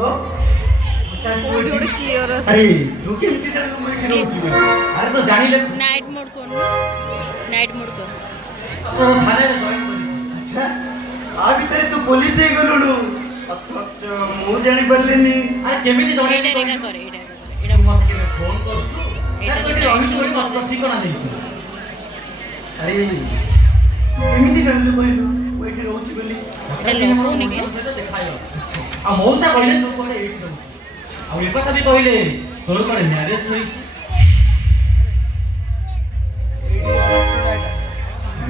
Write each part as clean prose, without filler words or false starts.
code एवढे clear असं अरे तू केमती जाणू बैठी रहउची बे अरे तो जानिले नाईट मोड कोण नाईट मोड कोण तो थाने रे जॉइन करी अच्छा आ भितर तू पुलिस हे गलुडू अच्छा मु जानि परलेनी अरे केमिति जॉइन एटा करे एटा मत के फोन करछु एटा तो रही छोड़ी मत ठिकाना देछु अरे केमिति जानिले बैठू बैठी रहउची बोली एटा लोको निके देखायो आ मौसा कहले तू कोडे एठी रहउची आ ए कथा भी कहले तोर कोडे मैरिज होई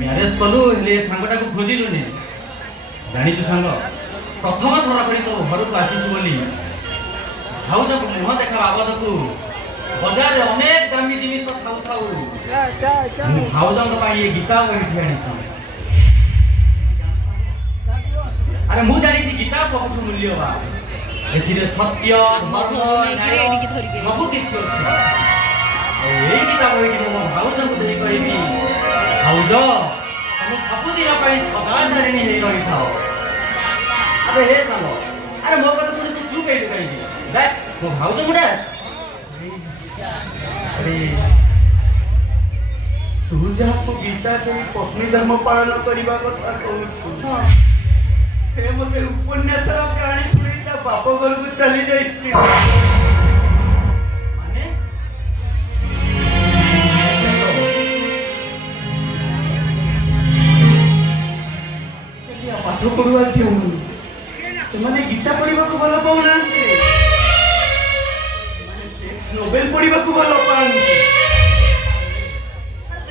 मैरिज कलु ले सांगटा को खोजिलु ने जानि छु सांग प्रथम थरा करी तो घर को आसी छु बोली भाउ जब मुह देखा बाबद को बाजार रे अनेक दामी जिनिस खाउ खाउ मु भाउ जंग पाई ये गीता बैठी आनी छु अरे मु जानि छि गीता सबठु मूल्यवा एथिरे सत्य धर्म न्याय सब किछि अछि आ एई गीता बैठी मो भाउ जंग देई कहबी भाउज तुम सब दिन पाई सदाचारिणी हे रही थाओ अबे हे सालो अरे मो कथा सुनि तू चुप हेइ कहि देख मो भाउज मुडा अरे तू जा तो गीता के पत्नी धर्म पालन करिबा कथा कहू से मते उपन्यास कहानी सुनी ता बाप घर को चली जाई माने पाठ पढ़ुआ झील से गीता पढ़ा को भल पाऊना नोबेल पढ़ा को भल पाती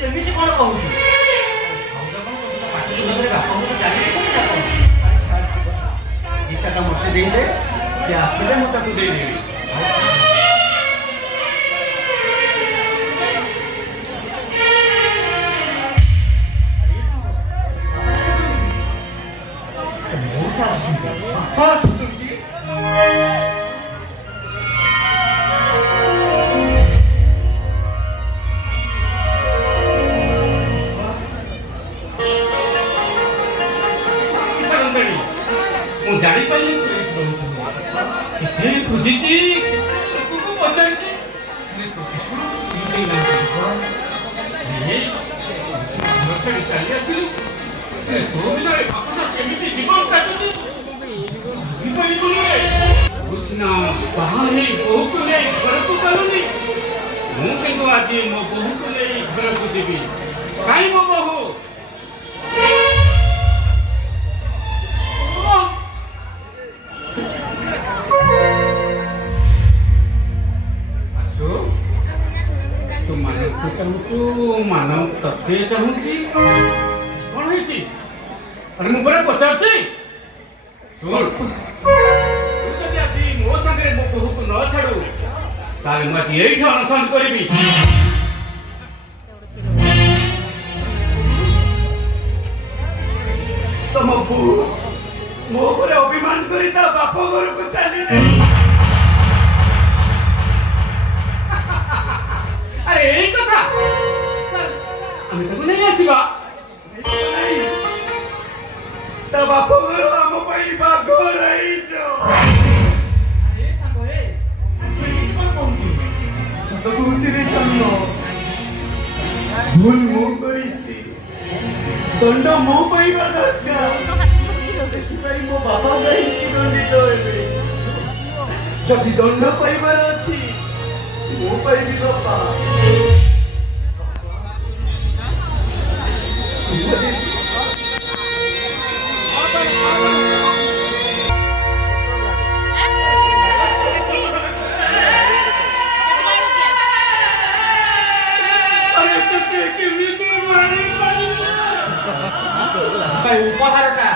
एमती कौन कहूँ गीता का मत दे सी आसले मुझे देदेवी बापा सुचुंती ମୁଁ ଜାଣି ପାରିଲି ଏତେ ଖୋଜିଛି ଲୋକଙ୍କୁ ପଚାରିଛି ଚାଲି ଆସିଲୁ ତୋ ବିନା ଏ ବାପଟା କେମିତି ଜୀବନ କାଟୁଛି ସିନା ବାହା ହେଇ ବୋହୂକୁ ନେଇ ଘରକୁ ଗଲୁନି ମୁଁ କିନ୍ତୁ ଆଜି ମୋ ବୋହୂକୁ ନେଇ ଘରକୁ ଯିବି କାହିଁ ମୋ ବୋହୂ मानव तत्ते चाहूँगी कौन है अरे मुझे बड़ा पचारची सुन तू जब आज मो संगे मो बोहू को न छाड़ू ताले मत यही अनशन करी तुम बोहू मो पर अभिमान करी ता बाप घर को चली अरे यही कथा আমি তো नहीं आसीबा ता बाप घर हम पई बागो रही जो अरे संग हे कोन कोन सत बुझी रे संग भूल मो करिछि दंड मो पईबा दरकार भाई मो बाबा गई कि दंडित होबे जब दंड पईबार अछि मो पईबी बाबा उपहारटा